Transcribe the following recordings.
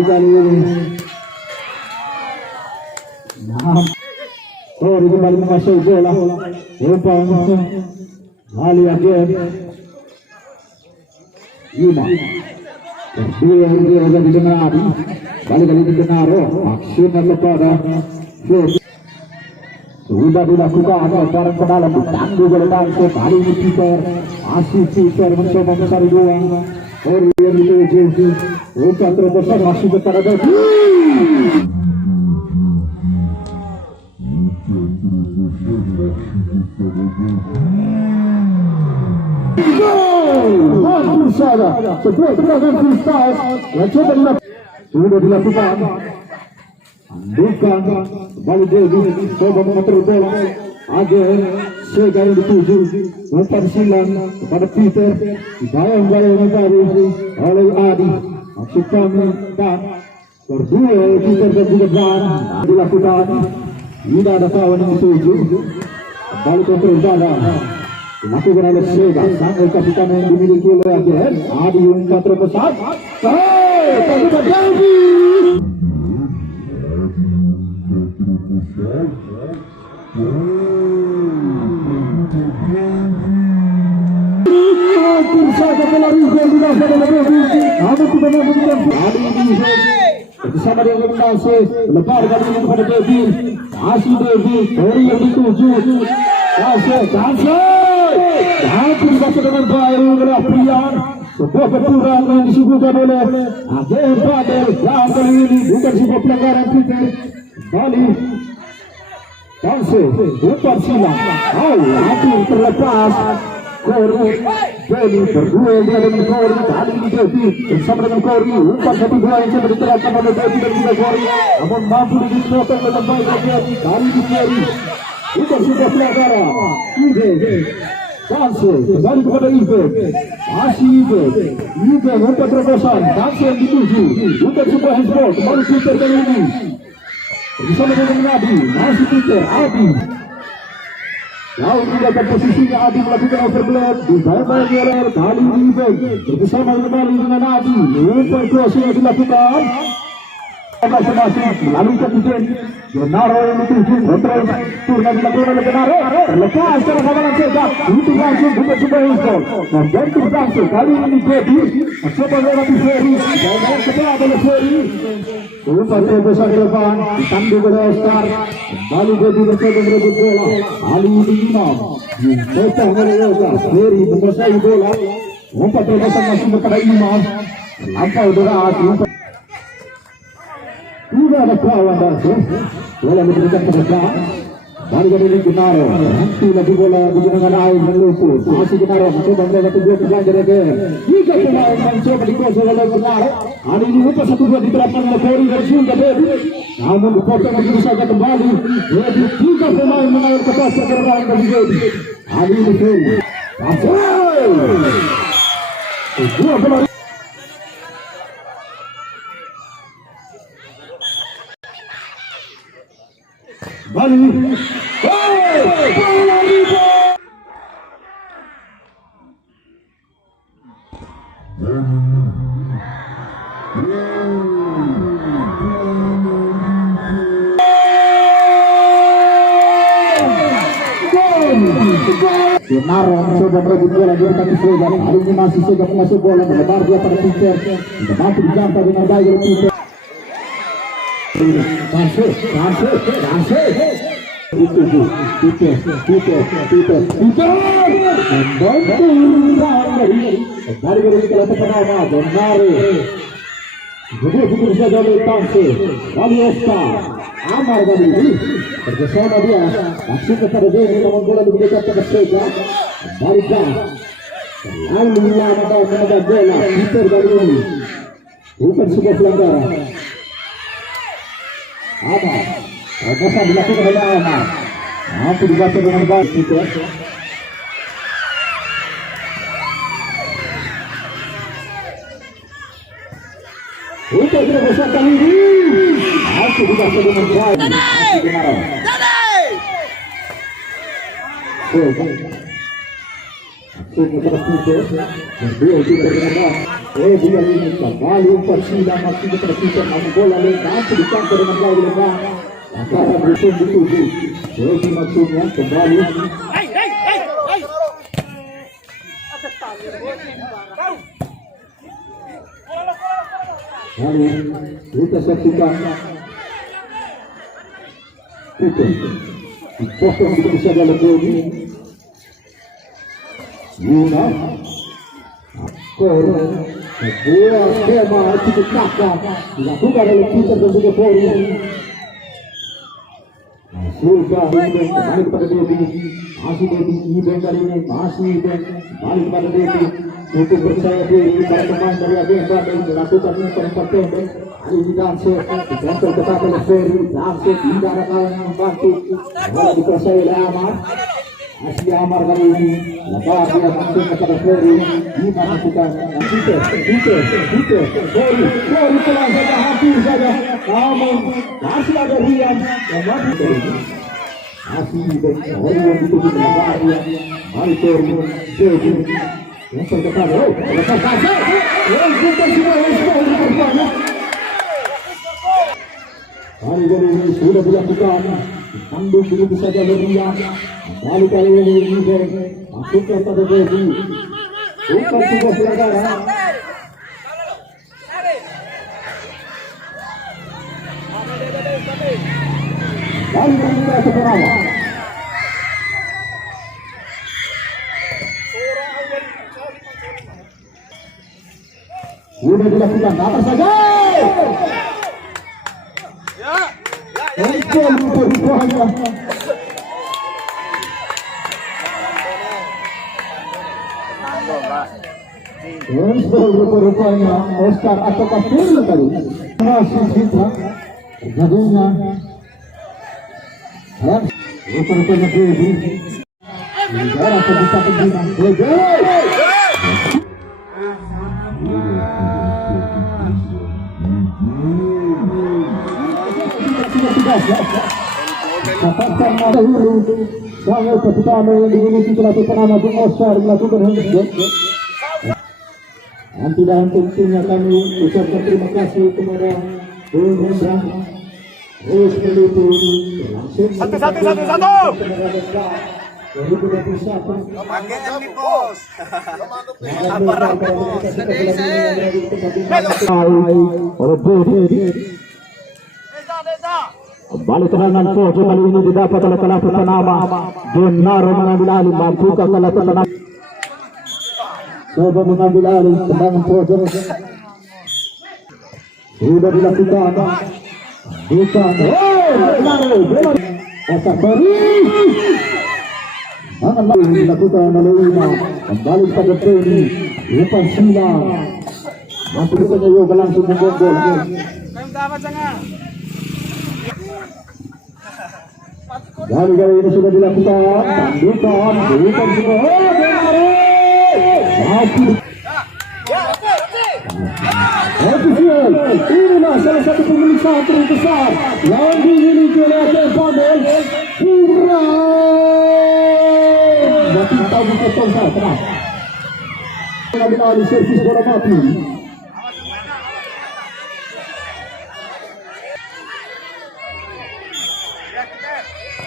kali ini. Nah, kembali menguasai bola. Umpan Ali again. Ima. Berdua dia didengar. Kali-kali didengar. Aksi kepada sudah dilakukan barang ke dalam ditangguh oleh Bangsa. Kali ini Peter Peter mencoba mencari dua. Yang dituju umpan terbesar masih kepada Devi. Sebuah tendangan freestyle yang sudah dilakukan. Bukan kembali Devi coba mengatur bola. Agen Sega yang dituju umpan silang kepada Peter. Bayang-bayang tadi oleh Adi. Maksud kami dan berdua Peter dan juga Ban dilakukan. Tidak ada kawan yang dituju. Kembali kontrol bola. Dilakukan oleh Sega, sang kapitan yang dimiliki oleh Agen. Adi umpan terbesar. Terbuka Devi. Saja pelari yang dinasak oleh Devi. Namun tidak memberikan Adi ini bersama dengan Bangsa. Lebar kali ini kepada Devi. Masih Devi, Tori yang dituju. Bangsa. Hampir saja dengan baik oleh Prian. Sebuah benturan yang disuguhkan oleh Agen Fadel. Yang kali ini bukan sebuah pelanggaran Peter. Kembali Bangsa, umpan silang. Hampir terlepas. Kori, Devi berdua dia dengan Kori. Kali ini Devi bersama dengan Kori. Umpan satu dua yang coba diterapkan oleh Devi dan juga Kori. Namun mampu dipotong dengan baik lagi. Kali ini Kori. Bukan sebuah pelanggaran. Bangsa kembali kepada Ibe. Masih Ibe umpan terobosan. Bangsa yang dituju bukan sebuah handball. Kembali Peter kali ini bersama dengan Adi. Masih Peter, Adi jauh menjaga posisinya. Adi melakukan overblade di bayang-bayang kali ini Ibe bersama kembali dengan Adi. Umpan cross yang dilakukan masing-masing melalui kapiten Genaro yang dituju. Kontrol turun dilakukan oleh Genaro. Terlepas secara kawalan Sega. Itu langsung bukan sebuah handball. Membentuk Bangsa kali ini Devi mencoba melewati Ferry. Dan setelah oleh Ferry umpan terbesar ke depan ditangguh oleh Oscar. Kembali Devi mencoba merebut bola. Kali ini Imam dipotong oleh Oscar. Ferry menguasai bola. Umpan terbesar masih kepada Imam. Terlampau deras. Tidak ada kawan Bangsa. Bola diberikan kepada dari ini Genaro. Nanti lagi bola digunakan air meluput. Masih Genaro mencoba melewati dua pelajar lagi. Tiga pemain mencoba dikuasai oleh Genaro. Hari ini umpan satu dua diterapkan oleh Kori dan juga Devi. Namun dipotong begitu saja kembali. Devi tiga pemain mengalir ke pas pergerakan dari Devi. Hari ini Ferry. Dua pemain. Bali. Bola riba. Genaro mencoba merebut bola di kaki Sega. Hari ini masih Sega mengasih bola melebar dia pada Peter. Tidak mampu dijangka dengan baik oleh Peter. Masuk. Peter. Dari kelas pertama Genaro. Begitu saja oleh Bangsa. Kali Oscar. Amar kali ini bersama dia langsung kepada Devi. Namun bola diberikan kepada Sega. Kembali lalu lama tahu memegang bola. Peter kali ini bukan sebuah pelanggaran. Amar terobosan dilakukan oleh Amar. Mampu dibaca dengan baik Peter. Untuk terobosan kali ini mampu dibaca dengan baik. Aksi kepada Peter. Berdua Peter dengan baik. Dia ini kembali umpan silang masih terpisah namun bola lengkap dicampur dengan gaya lengkap. Angkatan berusung dituju. Jadi maksudnya kembali. Lalu kita saksikan itu dipotong begitu saja lebih Yuna skor sebuah skema cukup kakak dilakukan oleh Peter dan juga Polri. Sudah kembali kepada Devi, masih Devi Iben kali ini masih Iben kembali kepada Devi untuk percaya diri para pemain dari Agensa dan melakukan umpan pendek. Hari ini Danso dikontrol ketat oleh Ferry. Danso tidak ada kawan yang membantu. Bola dikuasai oleh Amar. Masih Amar kali ini lepas dia langsung kepada Ferry. Lima masukan Peter Ferry pelan saja hampir saja namun masih ada Rian yang masih Ferry. Masih Ferry yang dituju dengan Rian. Mari Ferry yang terdekat, lepas kasar, kita semua berbanyak. Hari ini sudah dilakukan, tanduk begitu saja Rian. Kali ini masukkan pada Devi, bukan sebuah pelanggaran. Kali kita sebenarnya. Sudah dilakukan atas saja. Rupanya. Rupanya Oscar atau Kapil tadi masih kita terjadinya. Rupanya Devi. Negara terbuka pembinaan. Dapatkan dahulu sangat pertama yang dimiliki dilakukan nama Bung Oscar melakukan handshake. Dan tidak tentunya kami ucapkan terima kasih kepada Bung Hendra terus meliti satu. Dari 21 pakai ini bos. Kembali tendangan pojok kali ini didapat oleh pelaku Tanama. Genaro mengambil alih, mampukah pelaku Tanama coba mengambil alih tendangan pojok. Sudah dilakukan. Bukan. Genaro bola Osafari. Tangan lagi dilakukan oleh Ima. Kembali pada Tony. Lepas silang. Masuk saja Yoga langsung menggol. Dari ini sudah dilakukan, bukan semua. Inilah salah satu pemeriksaan terbesar yang dimiliki oleh Pandel. Pura. Mati tahu betul saya tenang. Mengambil alih servis bola mati.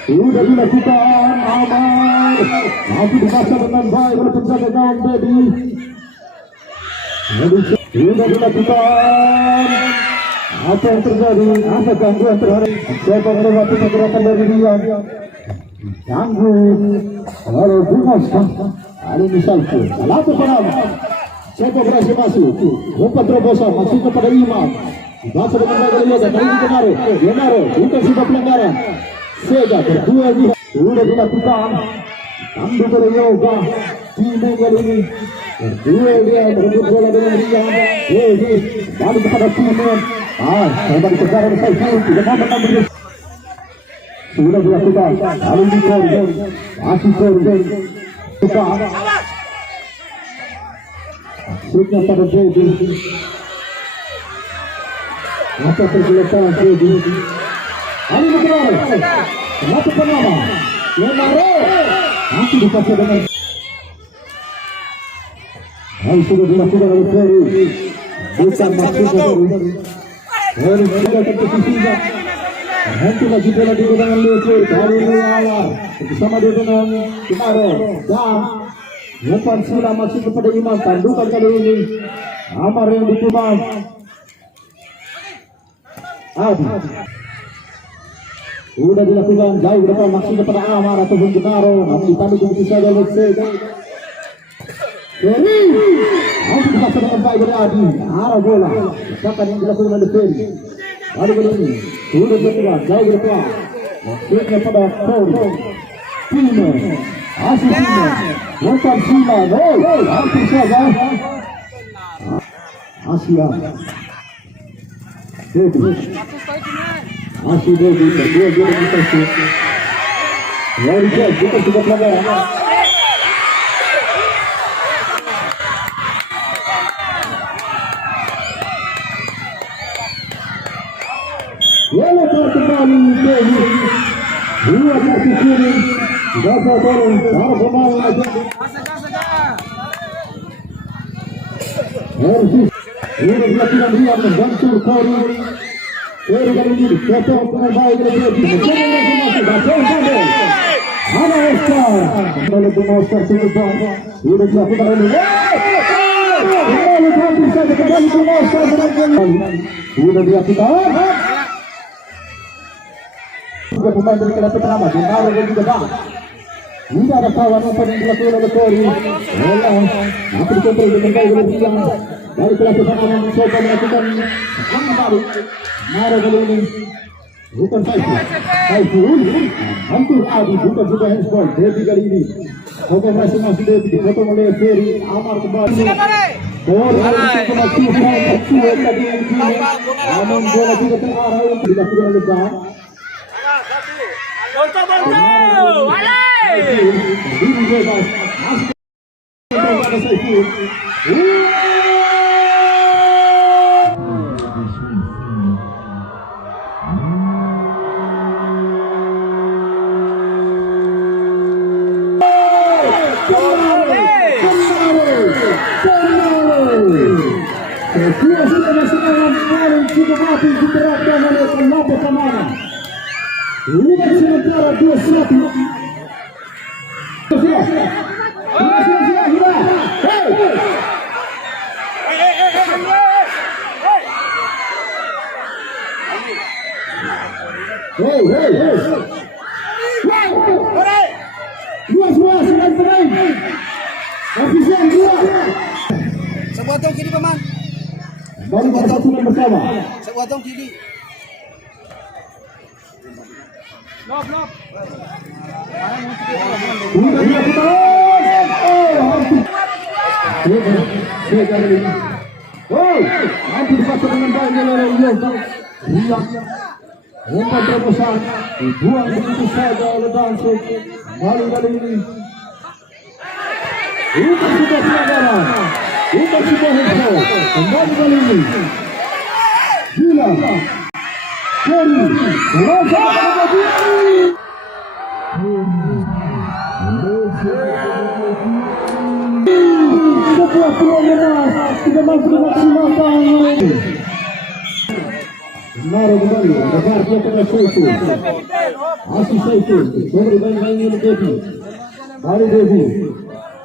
Sudah dilakukan Amar. Nanti dibaca dengan baik oleh penjaga gawang Dedi. Sudah dilakukan. Apa yang terjadi? Apa gangguan terhadap siapa melewati pergerakan dari dia? Ganggu. Kalau Bungas hari misalku. Lalu penam. Siapa berhasil masuk? Umpan terobosan masuk kepada Imam. Dibaca dengan baik oleh Yoga. Kali ini Genaro. Bukan sebuah pelanggaran. Sega berdua dia sudah dilakukan. Ambil oleh Yoga. Timur kali ini berdua dia berebut bola dengan Rian. Devi kembali kepada Timur. Coba dikejar oleh Saiful. Tidak mau mengambil. Sudah dilakukan. Kali ini Kori. Masih Kori. Buka. Maksudnya pada Devi. Apa pergelapan Devi? Hari ini kemarin, kenapa penama? Genaro, nanti dipakai dengan Yang sudah dilakukan oleh Ferry. Bukan maksudnya dari Ferry sudah terposisinya. Henti lagi bola di tangan Lutfi. Kali ini awal bersama dengan Kimaro dan umpan sila masih kepada Imam. Tandukan kali ini Amar yang dikubang. Adi sudah dilakukan jauh depan maksudnya kepada Amar ataupun Kimaro. Namun ditanduk begitu saja oleh Sega. Ferry hampir berhasil dengan baik dari Adi. Arah bola bahkan yang dilakukan oleh Ferry. Kali ini sudah bergerak jauh depan maksudnya pada Paul Pino Asyik Pino umpan Sila hampir saja Asia Devi Asyik Devi dua kita sih Lalu kita sudah pelanggaran. Lalu kembali Devi dua kaki kiri dapat tolong para pemain aja Ersis ini dilakukan dia membantu Kori Kori kali ini ketop dengan baik dari Devi mencoba datang sampai ada Oscar kembali dengan Oscar Silva sudah dilakukan oleh kembali hampir saja kembali dengan Oscar sudah dilakukan juga pemain dari kelapa pertama Gimaro dan juga Bang tidak ada kawan umpan yang dilakukan oleh Kori tapi dikontrol dengan baik oleh Bilang dari kelapa pertama yang mencoba melakukan serangan baru Maro kali ini bukan Saiful hampir Adi bukan juga handball Devi kali ini foto masing-masing Devi dipotong oleh Ferry Amar kembali Kori kembali tadi namun bola juga terarah untuk dilakukan oleh Bang Bonto! Alay! Luar sementara 2-1. Sebuah tong kiri paman. Sebuah tong bersama. Sebuah tong kiri. Lop. Hampir pasal dengan baik oleh Bilang umpan terobosan dibuang begitu saja oleh Dansuk. Kali ini umpan sudah pelanggaran, umpan sudah handball. Kembali ini Bilang Kori sebuah peluang emas tidak mampu dimaksimalkan. Maro kembali, lebar dia pada Saiful. Asyik Saiful, memberi main-main oleh Devi. Kali Devi,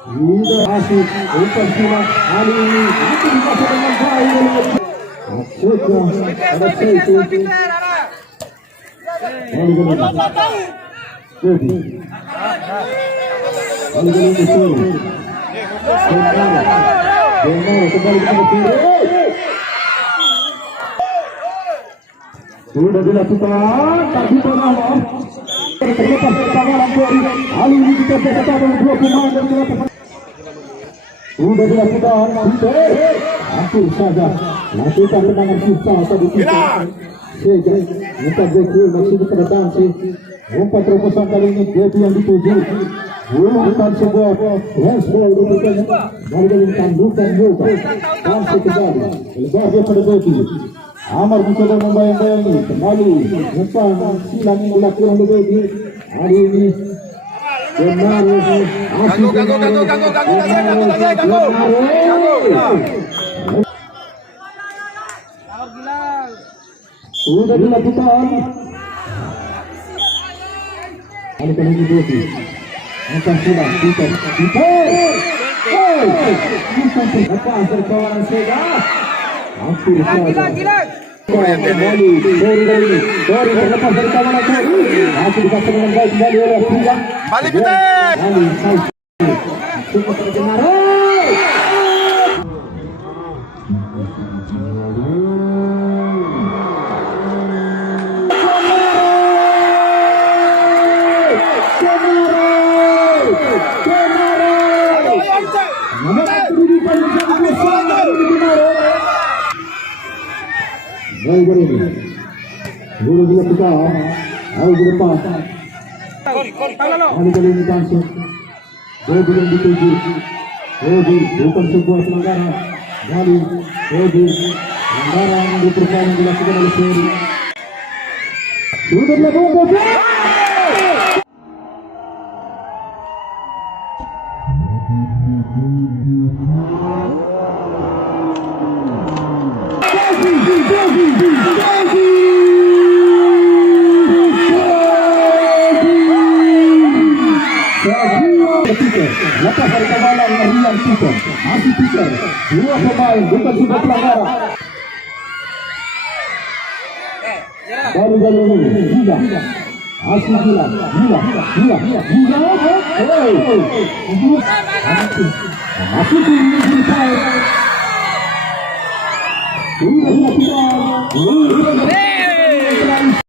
sudah Asyik, umpan silat kali ini itu dipasang dengan baik oleh Asyiknya pada Saiful. Kali ini Devi, kali ini Saiful. Benar, kembali kepada kiri. Sudah dilakukan, tapi pengawas terlepas dari tangan Kori. Kali ini kita berkata dengan dua pemain dari kelapa. Sudah dilakukan, hampir saja lakukan tendangan susah tadi kita. Sege, umpan Zekul maksudnya pada Dansi. Umpan terobosan kali ini Devi yang dituju. Bukan sebuah handball rupanya dari tandukan juga Dansi kembali lebar dia pada Devi. Amar mencoba membayang-bayangi kembali umpan silang yang dilakukan oleh Devi. Hari ini Sudah dilakukan. Kali ini Bobi. Angkat sudah, Peter. Lepas dari kawanan Sega. Hampir saja. Sorry, terlepas dari kawanan Sega. Masih dikasih dengan baik kembali oleh Priya. Balik kita. Cukup terdengar. Baik ini. Dulu dia kita, ayo ke depan. Kali ini langsung. Bobi yang dituju. Bobi bukan sebuah pelanggaran. Kali Bobi pelanggaran yang diperlukan dilakukan oleh Ferry. Sudah dilakukan Bobi. Lepas dari kawalan Rian Peter, masih Peter, dua pemain bukan sudah pelanggaran. Dari ini, Gila, masih Gila, masih Gila,